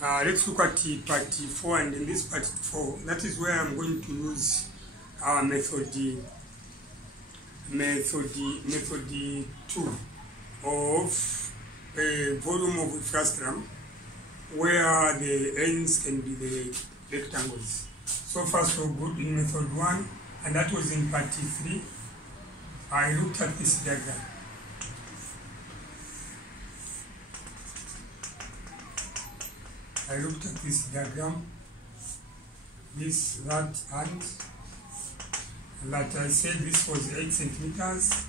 Let's look at part 4, and in this part 4, that is where I'm going to use our method 2 of a volume of a frustrum where the ends can be the rectangles. So first so good in method 1, and that was in part 3. I looked at this diagram. This, that, and that. I said this was 8 centimeters,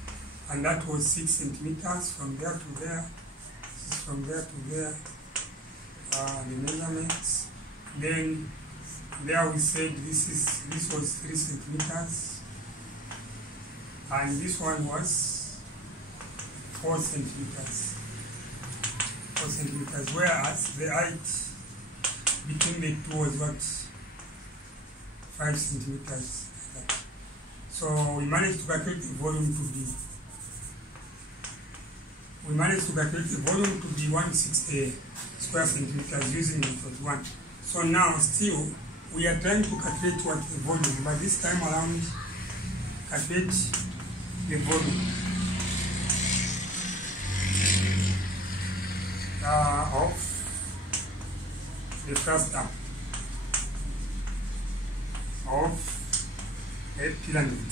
and that was 6 centimeters from there to there. This is from there to there, the measurements. Then there we said this was 3 centimeters, and this one was 4 centimeters. 4 centimeters, whereas the height between the two was what? 5 centimeters. So we managed to calculate the volume to be 160 square centimeters using method 1. So now still we are trying to calculate what the volume, but this time around calculate the volume of the frustum of a pyramid.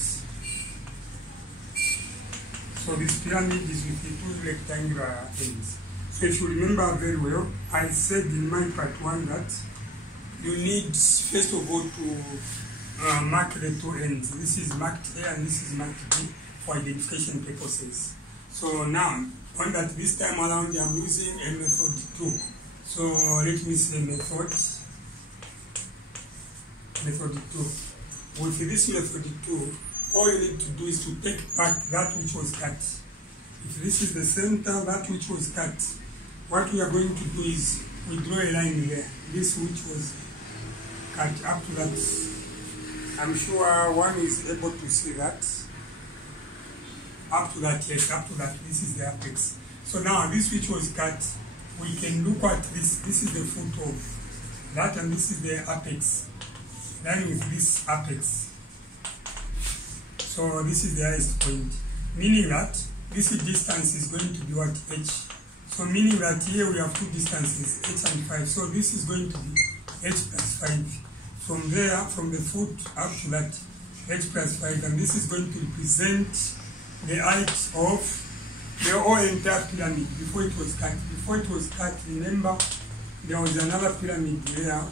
So this pyramid is with the two rectangular ends. So if you remember very well, I said in my part 1 that you need first of all to mark the two ends. This is marked A and this is marked B for identification purposes. So now, on that this time around I'm using a method 2. So let me say method 2. With this method 2, all you need to do is to take back that which was cut. If this is the center, that which was cut, what we are going to do is we draw a line there. This which was cut up to that. I'm sure one is able to see that. Up to that, yes, up to that. This is the apex. So now this which was cut, we can look at this. This is the foot of that, and this is the apex. Then with this apex. So this is the highest point, meaning that this distance is going to be what? H. So meaning that here we have two distances, H and 5. So this is going to be H plus 5. From there, from the foot up to that, H plus 5. And this is going to represent the height of the whole entire pyramid before it was cut. Before it was cut, remember, there was another pyramid there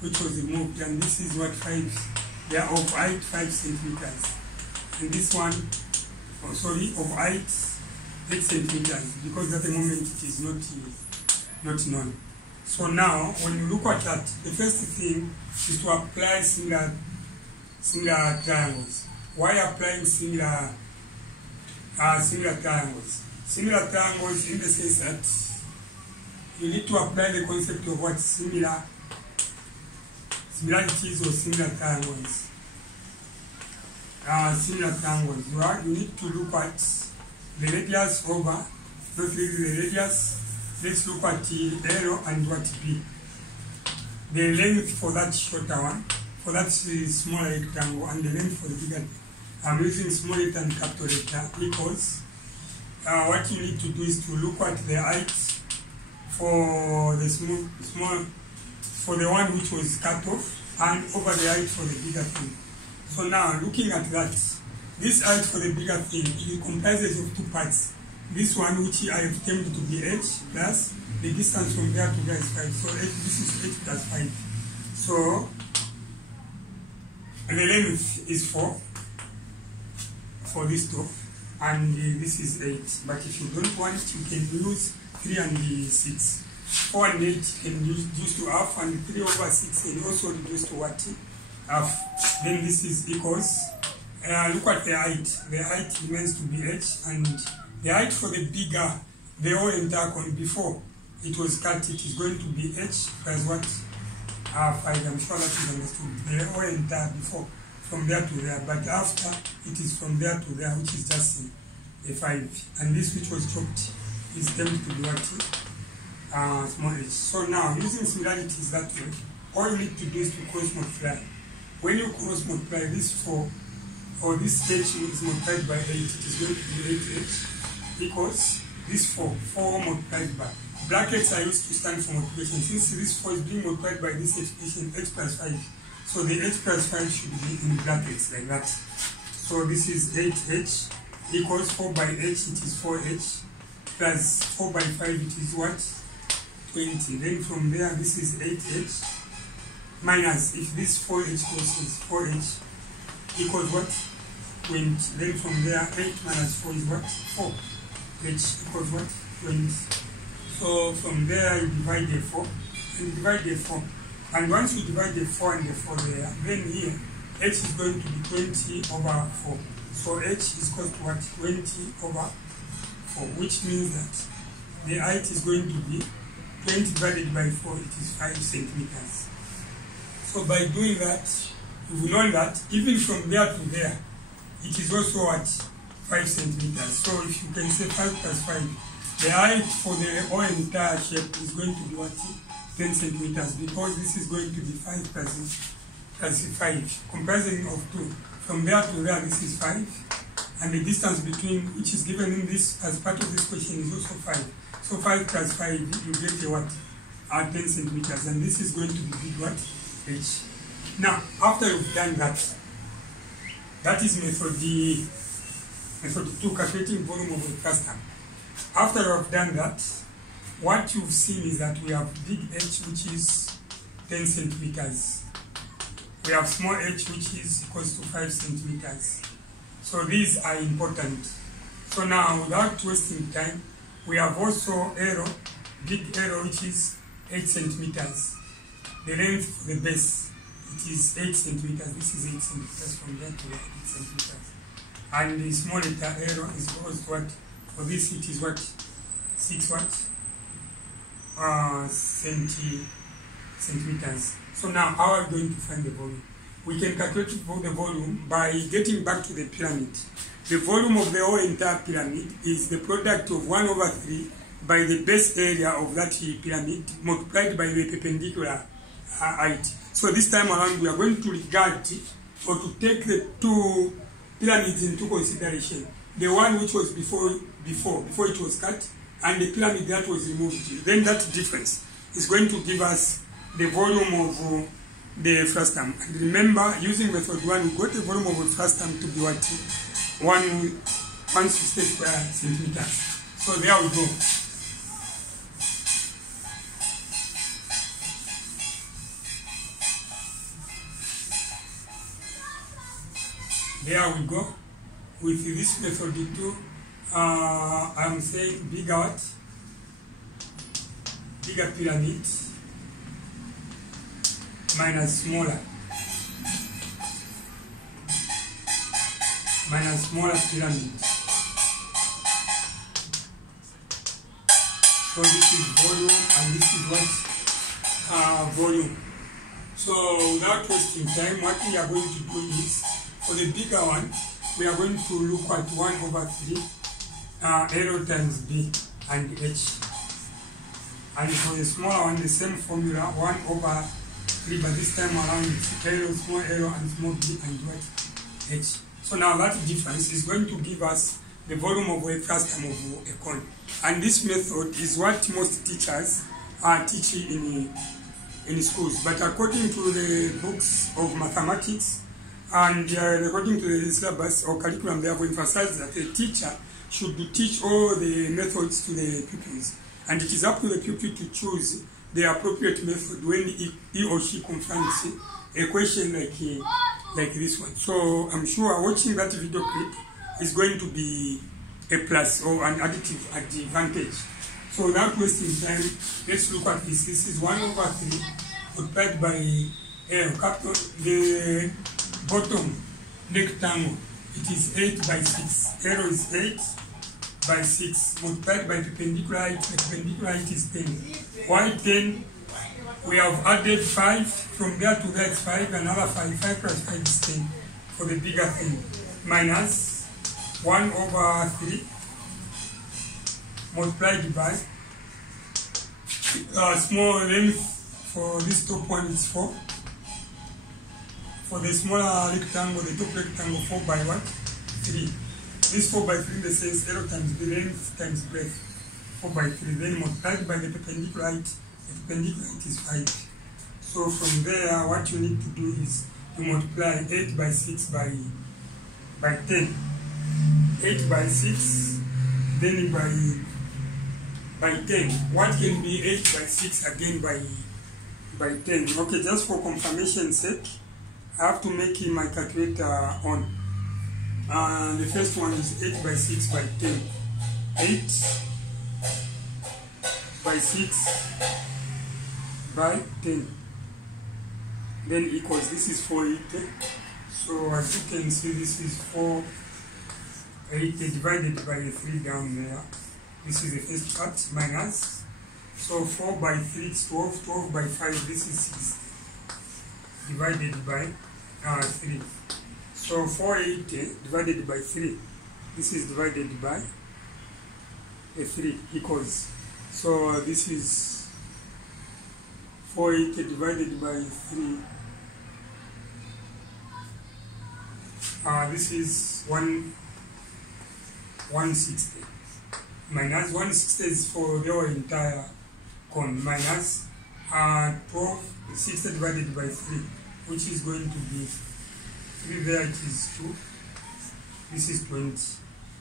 which was removed, and this is what 5, they are of height 5 centimeters. And this one, of height 8 centimeters, because at the moment it is not known. So now, when you look at that, the first thing is to apply similar triangles. Why applying similar triangles? Similar triangles in the sense that you need to apply the concept of what? Similarities or similar triangles. Similar triangles. You need to look at the radius over, not really the radius. Let's look at L and what B. The length for that shorter one, for that smaller rectangle, and the length for the bigger. I'm using small letter and capital letter because what you need to do is to look at the height for the for the one which was cut off, and over the height for the bigger thing. So now, looking at that, this height for the bigger thing, it comprises of two parts. This one, which I have termed to be H, plus the distance from there to there is 5. So this is H plus 5. So the length is 4 for this top, and this is 8. But if you don't want, you can use 3 and 6. 4 and 8 can reduce to half, and 3 over 6 can also reduce to what? Half. Then this is equals, look at the height. The height remains to be H, and the height for the bigger, the whole entire cone before it was cut, it is going to be H plus what? 5. I'm sure that is understood. The whole entire before, from there to there, but after it is from there to there, which is just a 5. And this which was chopped is termed to be what? small h. So now, using similarities that way, all you need to do is to cross multiply. When you cross multiply this 4, or this h is multiplied by 8, it is going to be 8h equals this 4 multiplied by. Brackets are used to stand for multiplication. Since this 4 is being multiplied by this expression, h plus 5, so the h plus 5 should be in brackets like that. So this is 8h equals 4 by h, it is 4h, plus 4 by 5, it is what? 20. Then from there, this is 8h, minus, if this 4h crosses 4h, equals what? 20. Then from there, 8 minus 4 is what? 4. H equals what? 20. So from there, you divide the 4, and you divide the 4. And once you divide the 4 and the 4 there, then here, h is going to be 20 over 4. So h is equal to what? 20 over 4, which means that the height is going to be 20 divided by 4, it is 5 centimeters. So by doing that, you will know that even from there to there, it is also at 5 centimeters. So if you can say 5 plus 5, the height for the whole entire shape is going to be what? 10 centimeters, because this is going to be 5 plus 5, comparison of 2. From there to there, this is 5, and the distance between, which is given in this as part of this question, is also 5. So 5 plus 5, you get a what? 10 centimeters, and this is going to be big what? H. Now, after you've done that, that is method 2, calculating volume of a cluster. After you have done that, what you've seen is that we have big H, which is 10 centimeters. We have small h, which is equals to 5 centimeters. So these are important. So now, without wasting time, we have also arrow, big arrow, which is 8 centimeters. The length for the base, it is 8 centimeters. This is 8 centimeters from there to 8 centimeters. And the small letter arrow is equals to what? For this, it is what? 6 what? Centimeters. So now, how are we going to find the volume? We can calculate the volume by getting back to the pyramid. The volume of the whole entire pyramid is the product of 1 over 3 by the base area of that pyramid multiplied by the perpendicular height. So this time around, we are going to regard or to take the two pyramids into consideration. The one which was before it was cut, and the pyramid that was removed. Then that difference is going to give us the volume of the frustum. And remember, using method 1, we got the volume of the frustum to be what? 160 square centimeters. So there we go. There we go. With this method 2, I'm saying bigger pyramid minus smaller pyramid. So this is volume, and this is what? Volume. So without wasting time, what we are going to do is, for the bigger one, we are going to look at 1 over 3 L times B and H. And for the smaller one, the same formula, 1 over 3, but this time around it's L, small L, and small b and what? H. So now that difference is going to give us the volume of a frustum of a cone. And this method is what most teachers are teaching in schools. But according to the books of mathematics and according to the syllabus or curriculum, they have emphasized that a teacher should teach all the methods to the pupils. And it is up to the pupil to choose the appropriate method when he or she confronts a question like this one. So I'm sure watching that video clip is going to be a plus or an additive advantage. So without wasting time, let's look at this. This is 1 over 3 multiplied by the bottom rectangle. It is 8 by 6. Arrow is 8 by 6 multiplied by perpendicular height. The perpendicular height is 10. Why 10? We have added 5. From there to that 5, another 5. 5 plus 5 is 10 for the bigger thing. Minus 1 over 3 multiplied by small length for this top one is 4. For the smaller rectangle, the top rectangle, 4 by what? 3. This 4 by 3 in the sense L times the length times breadth, 4 by 3. Then multiplied by the perpendicular height. The perpendicular height is 5. So from there, what you need to do is you multiply 8 by 6 by 10. 8 by 6, then by 10. What can be 8 by 6 again by 10? Okay, just for confirmation sake, I have to make my calculator on. The first one is 8 by 6 by 10. 8 by 6 by 10. Then equals, this is 480. So as you can see, this is 480 divided by the 3 down there. This is the first part, minus. So 4 by 3 is 12, 12 by 5, this is 60. Divided by 3. So 480 divided by 3, this is divided by 3 equals. So this is 480 divided by 3. This is 160. Minus 160 is for the whole entire cone. Minus 60 divided by 3, which is going to be 3 there, it is 2. This is 20.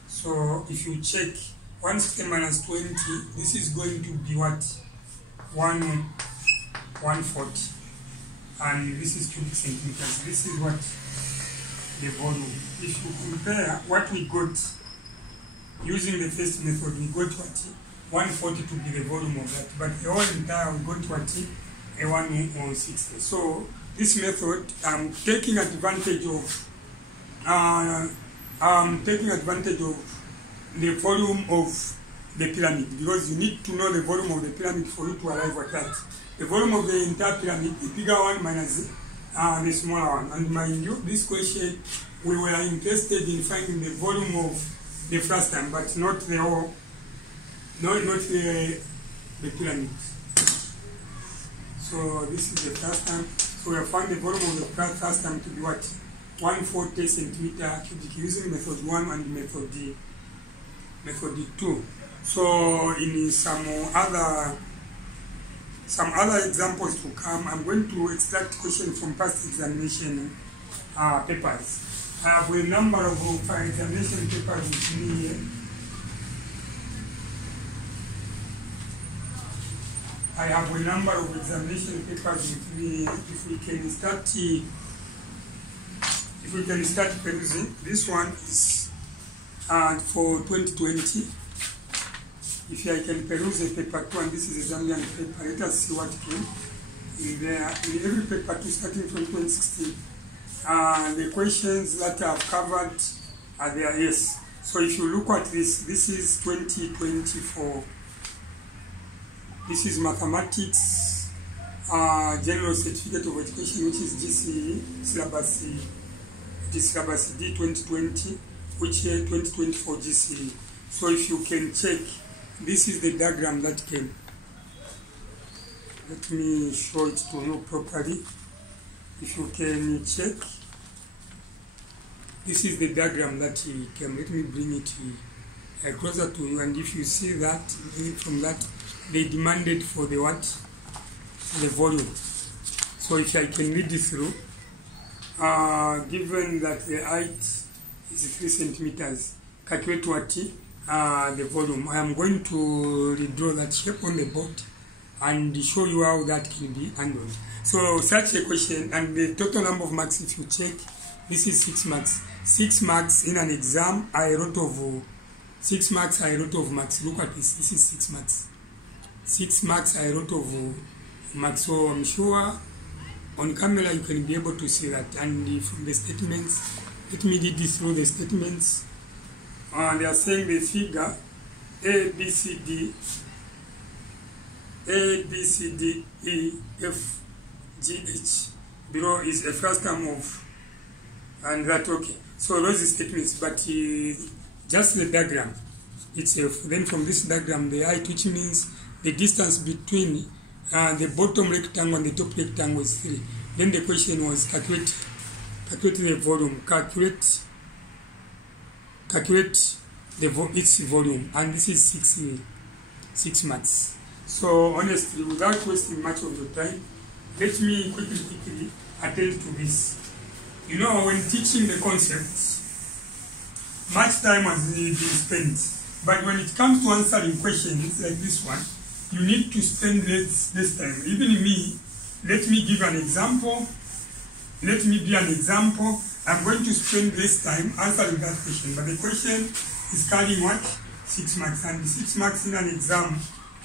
So if you check 160 minus 20, this is going to be what? 140. And this is 20 centimeters. This is what? The volume. If you compare what we got using the first method, we got what? 140 to be the volume of that. But the whole entire, we got what? A 160. So this method, I'm taking advantage of the volume of the pyramid, because you need to know the volume of the pyramid for you to arrive at that. The volume of the entire pyramid, the bigger one minus the smaller one. And mind you, this question, we were interested in finding the volume of the first time, but not the whole, not the pyramid. So this is the first time. So we have found the volume of the first time to be what? 140 centimeter cubic using method 1 and method 2. So in some other examples to come, I'm going to extract questions from past examination papers. I have a number of examination papers with me here. I have a number of examination papers with me. If we can start perusing, this one is for 2020. If I can peruse a paper 2, and this is a Zambian paper, let us see what came in there. In every paper 2 starting from 2016, the questions that I've covered are there, yes. So if you look at this, this is 2024. This is mathematics, general certificate of education, which is GCE syllabus. It is syllabus D 2020, which year 2024 GCE. So if you can check, this is the diagram that came. Let me show it to you properly. If you can check, this is the diagram that came. Let me bring it closer to you, and if you see that, from that, they demanded for the what? The volume. So if I can read this through, given that the height is 3 centimeters, calculate what? The volume. I am going to redraw that shape on the board and show you how that can be handled. So such a question, and the total number of marks, if you check, this is 6 marks. 6 marks in an exam, I wrote of 6 marks, I wrote of marks. Look at this, this is 6 marks. 6 marks I wrote of marks. So I'm sure on camera you can be able to see that. And from the statements, let me read this through the statements. They are saying the figure A, B, C, D, E, F, G, H below is a first term of, and that, okay. So those are statements, but just the diagram itself. Then from this diagram, the height, which means the distance between the bottom rectangle and the top rectangle is 3. Then the question was calculate the volume, calculate its volume, and this is 6 marks. So honestly, without wasting much of your time, let me quickly attend to this. You know, when teaching the concepts, much time has been spent. But when it comes to answering questions like this one, you need to spend this time. Even me, let me give an example. Let me be an example. I'm going to spend this time answering that question. But the question is carrying what? 6 marks. And the 6 marks in an exam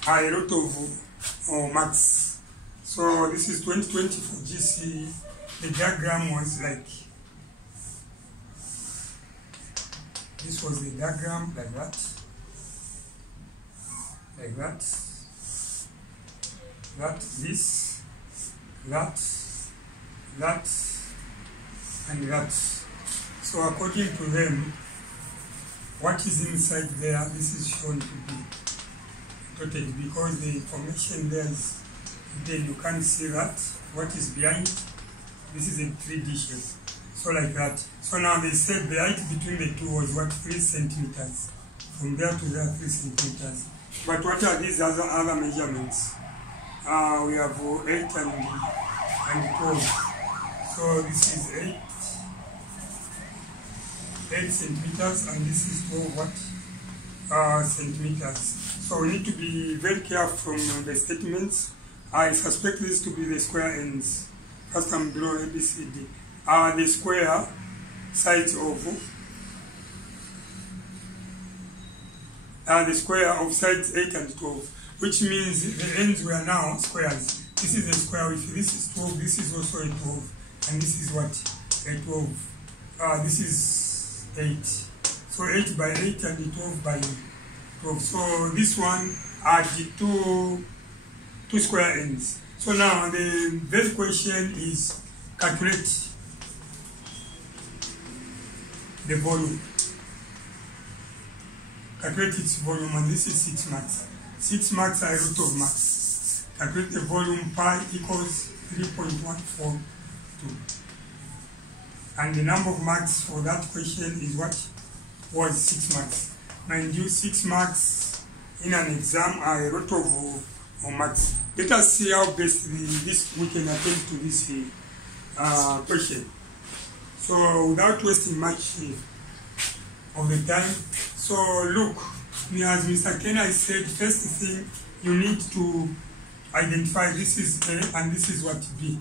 are a lot of marks. So this is 2020 for GC. The diagram was like, this was the diagram like that. Like that, this, that, and that. So according to them, what is inside there, this is shown to be total, because the information there is, then you can't see that. What is behind, this is in 3 dishes. So like that. So now they said the height between the two was what, 3 centimeters. From there to there, 3 centimeters. But what are these other measurements? We have 8 and 12. So this is 8 centimeters, and this is 12 centimeters. So we need to be very careful from the statements. I suspect this to be the square ends. First I'm below ABCD. The square sides of the square of sides 8 and 12, which means the ends were now squares. This is a square. If this is 12, this is also a 12, and this is what? A 12. This is 8. So 8 by 8 and 12 by 12. So this one are the two square ends. So now the first question is calculate the volume. Calculate its volume, and this is 6 marks. 6 marks are a root of marks. Calculate the volume, pi equals 3.142. And the number of marks for that question is what? Was 6 marks. Mind you, 6 marks in an exam are a lot of marks. Let us see how best we can attend to this question. So without wasting much of the time, so look, as Mr. Kennedy said, first thing you need to identify this is A and this is what B.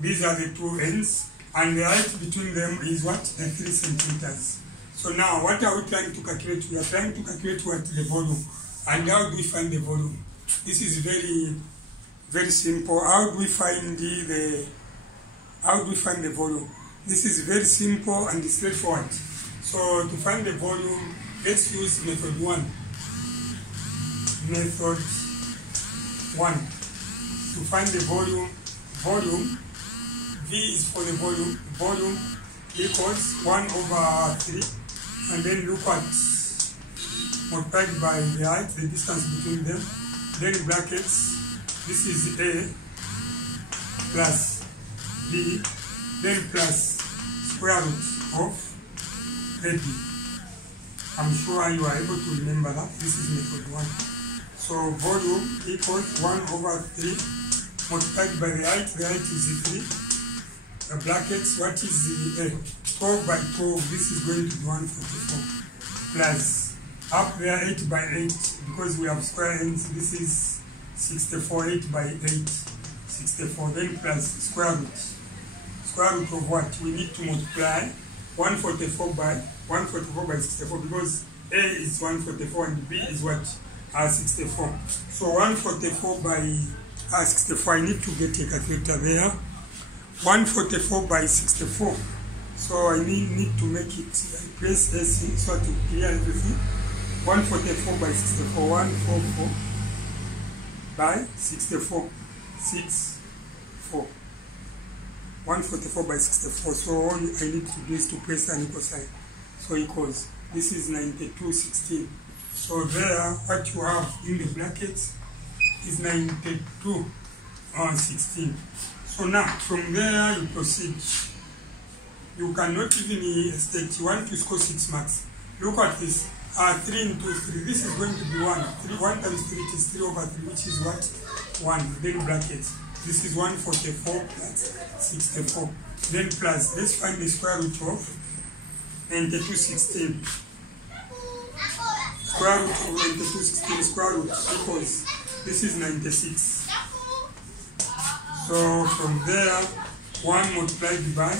These are the two ends, and the height between them is what? The 3 centimeters. So now what are we trying to calculate? We are trying to calculate what? The volume. And how do we find the volume? This is very, very simple. How do we find the volume? This is very simple and straightforward. So to find the volume, let's use method 1. Method 1. To find the volume, V is for the volume. Volume equals 1 over 3. And then look at multiplied by the height, the distance between them. Then brackets, this is A plus B, then plus square root of AB. I'm sure you are able to remember that. This is method 1. So volume equals 1 over 3 multiplied by the height is 3. Brackets, what is the 12 by 12, this is going to be 144. Plus, up there 8 by 8, because we have square ends, this is 64, 8 by 8, 64. Then plus square root. Square root of what? We need to multiply 144 by 64, because A is 144 and B is what? 64. So 144 by 64, I need to get a calculator there. 144 by 64. So I need to make it, press S so to clear everything. 144 by 64, 144 by 64, 64. 144 by 64. So all I need to do is to press an equal sign. So equals, this is 9216. So there, what you have in the brackets is 92/16. So now, from there you proceed. You cannot even state you want to score 6 marks. Look at this. 3 into 3. This is going to be 1. 1 times 3 is 3/3, which is what? 1. Then brackets. This is 144 plus 64. Then plus, let's find the square root of 92/16. Square root of 92/16, square root equals, this is 96. So from there, 1 multiplied by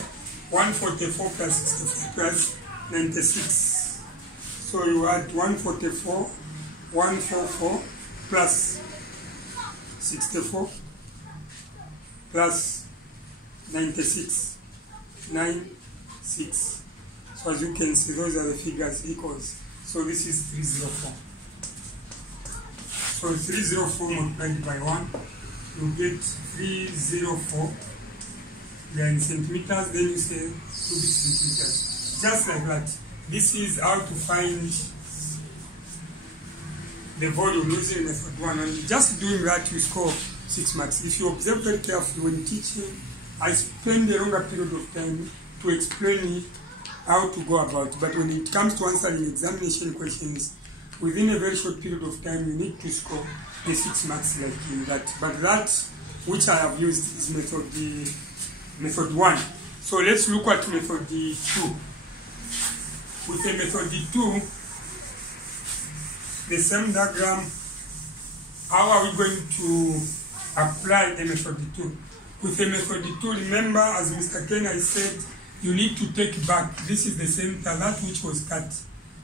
144 plus 64 plus 96. So you add 144, 144 plus 64 plus 96, 96. So as you can see, those are the figures equals. So this is 304. So 304 multiplied by 1, you get 304. They are in centimeters, then you say cubic centimeters. Just like that. This is how to find the volume using method 1. And just doing that, you score 6 marks. If you observe very carefully when teaching, I spend a longer period of time to explain how to go about it. But when it comes to answering examination questions, within a very short period of time, you need to score the 6 marks like in that. But that which I have used is method 1. So let's look at method 2. With a method 2, the same diagram, how are we going to apply a method 2? With a method 2, remember, as Mr. Kennedy said, you need to take back. This is the center, that which was cut.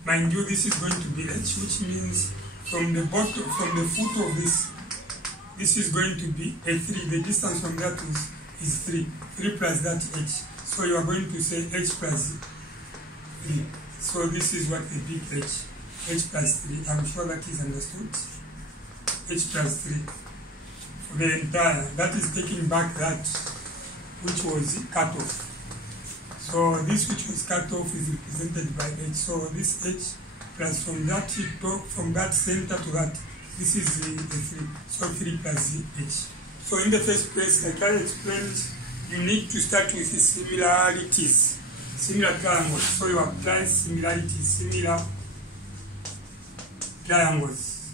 Mind you, this is going to be h, which means from the bottom, from the foot of this is going to be a 3. The distance from that is 3. 3 plus that h. So you are going to say h plus 3. So this is what the big h plus 3. I'm sure that is understood. H plus 3. For the entire, that is taking back that which was cut off. So this which was cut off is represented by h. So this h plus from that center to that, this is the 3. So 3 plus the h. So in the first place, like I explained, you need to start with the similarities. Similar triangles. So you apply similarities, similar triangles.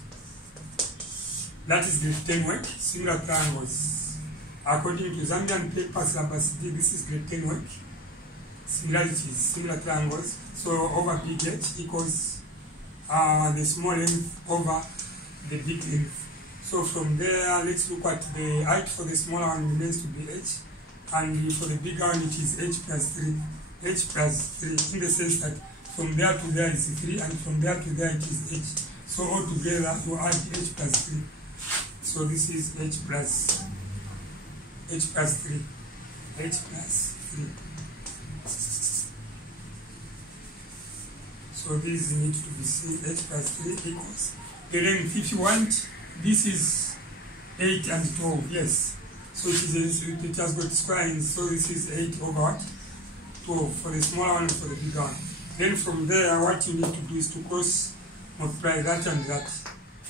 That is grade 10 work, similar triangles. According to Zambian paper syllabus D, this is grade 10 work. Similarities, similar triangles. So over big H equals the small length over the big length. So from there, let's look at the height for the smaller one remains to be H, and for the bigger one it is H plus 3. H plus 3, in the sense that from there to there is 3, and from there to there it is H. So all together you add H plus 3. So this is H plus 3. H plus 3. So this needs to be seen. H plus 3 equals the length. If you want, this is 8 and 12, yes. So it has got squares, so this is 8 over what? 12 for the smaller one and for the bigger one. Then from there, what you need to do is to cross multiply that and that.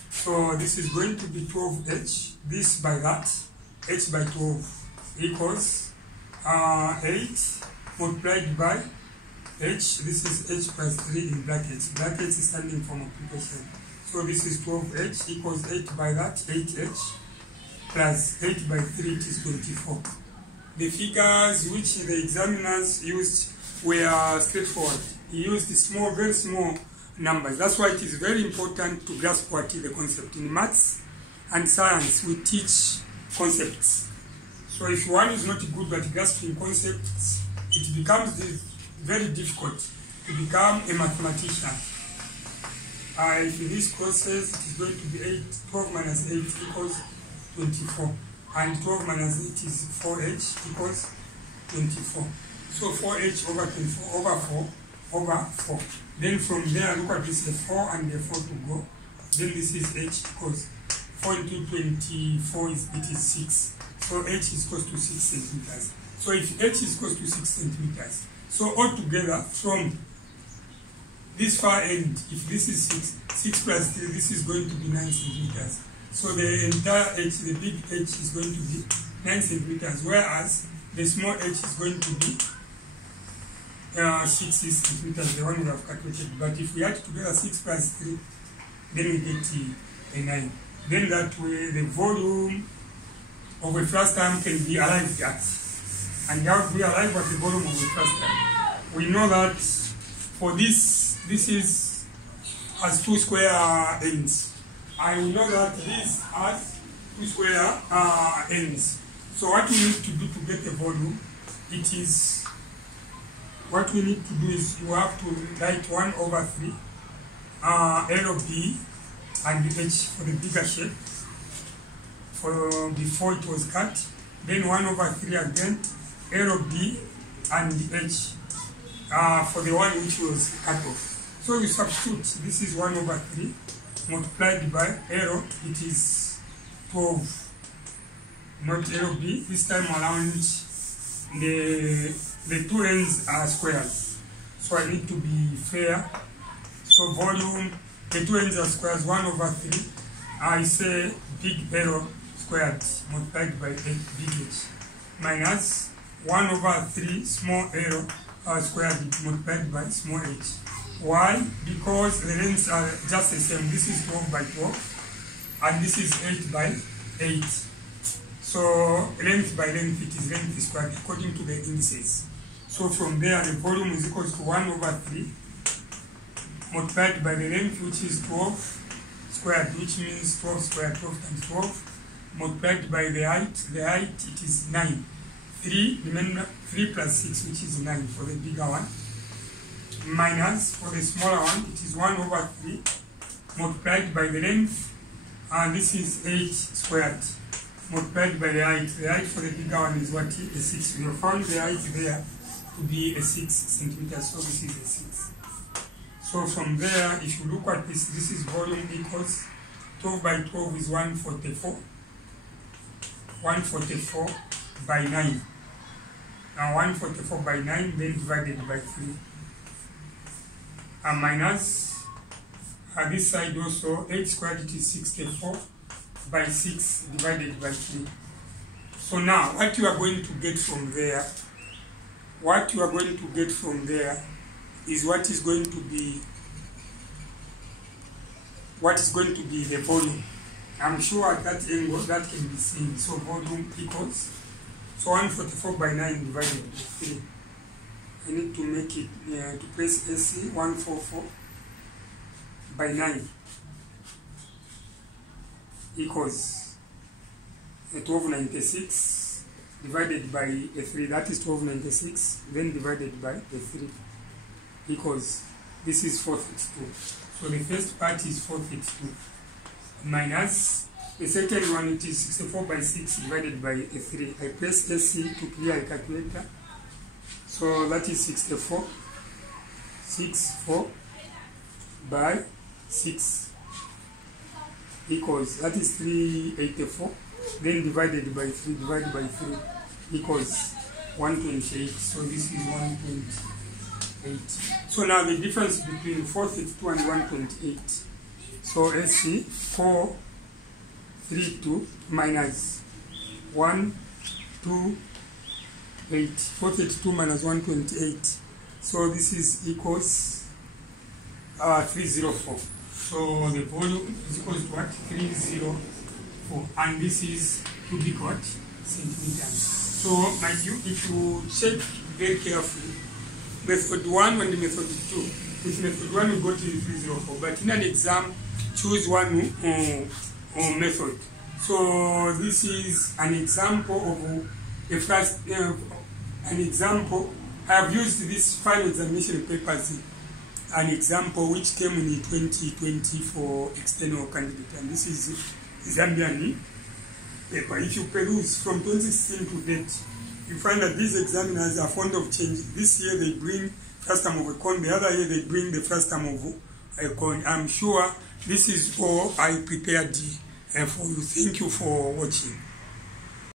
So this is going to be 12h, this by that, h by 12 equals 8 multiplied by h, this is h plus 3 in brackets. Brackets is standing for multiplication. So this is 12h equals 8 by that, 8h, plus 8 by 3, it is 24. The figures which the examiners used were straightforward. He used small, very small numbers. That's why it is very important to grasp what is the concept. In maths and science, we teach concepts. So if one is not good at grasping concepts, it becomes very difficult to become a mathematician. If in this process, it is going to be 12 minus 8 equals 24. And 12 minus 8 is 4h equals 24. So 4h over 24 over 4 over 4. Then from there, look at this, a 4 and a 4 to go. Then this is h equals 4 into 24 is 6. So h is equals to 6 centimeters. So if h is equals to 6 centimeters, so altogether from this far end, if this is 6 plus 3, this is going to be 9 centimeters. So the entire H, the big H, is going to be 9 centimeters, whereas the small H is going to be 6 centimeters, the one we have calculated. But if we add together 6 plus 3, then we get a 9. Then that way the volume of a flash time can be arrived at. And how do we arrive at the volume of a flash time? We know that for this has 2 square ends. And we know that this has 2 square ends. So what we need to do to get the volume, what we need to do is you have to write 1 over 3 L of B and H for the bigger shape for before it was cut. Then 1 over 3 again L of B and H for the one which was cut off. So we substitute. This is 1 over 3 multiplied by L, it is 12. Not L of B. This time around the 2 ends are squares. So I need to be fair. So volume, the 2 ends are squares, 1 over 3. I say big L squared multiplied by big H minus 1 over 3 small L squared multiplied by small h. Why? Because the lengths are just the same. This is 12 by 12 and this is 8 by 8. So length by length, it is length squared according to the indices. So from there the volume is equal to 1 over 3 multiplied by the length, which is 12 squared, which means 12 squared, 12 times 12, multiplied by the height. The height, it is 9. 3, remember 3 plus 6, which is 9 for the bigger one, minus for the smaller one, it is 1 over 3 multiplied by the length, and this is 8 squared multiplied by the height. The height for the bigger one is what? A 6. We have found the height there to be a 6 centimeters, so this is a 6. So from there, if you look at this, this is volume equals 12 by 12 is 144. 144 by 9. Now 144 by 9, then divided by 3. And minus this side also, 8 squared, it is 64 by 6 divided by 3. So now, what you are going to get from there, is what is going to be the volume. I'm sure at that angle that can be seen. So volume equals, so 144 by 9 divided by 3. I need to make it, to press AC, 144 by 9 equals 1296 divided by a 3, that is 1296, then divided by the 3 equals, this is 432. So the first part is 432 minus the second one, it is 64 by 6 divided by a 3. I press AC to clear a calculator. So that is 64 by 6 equals, that is 384, then divided by 3 equals 128. So this is 128. So now the difference between 432 and 128. So let's see, 432 minus 128. 432 minus 128. So this is equals 304. So the volume is equal to what? 304. And this is cubic what? Centimeters. So mind you, if you check very carefully, method 1 and method 2. With method 1 we go to 304. But in an exam, choose one method. So this is an example of a first, an example. I have used this final examination papers, an example which came in 2020 for external candidate, and this is Zambian paper. If you peruse from 2016 to date, you find that these examiners are fond of change. This year they bring first term of a coin, the other year they bring the first term of a coin. I'm sure this is all I prepared for you. Thank you for watching.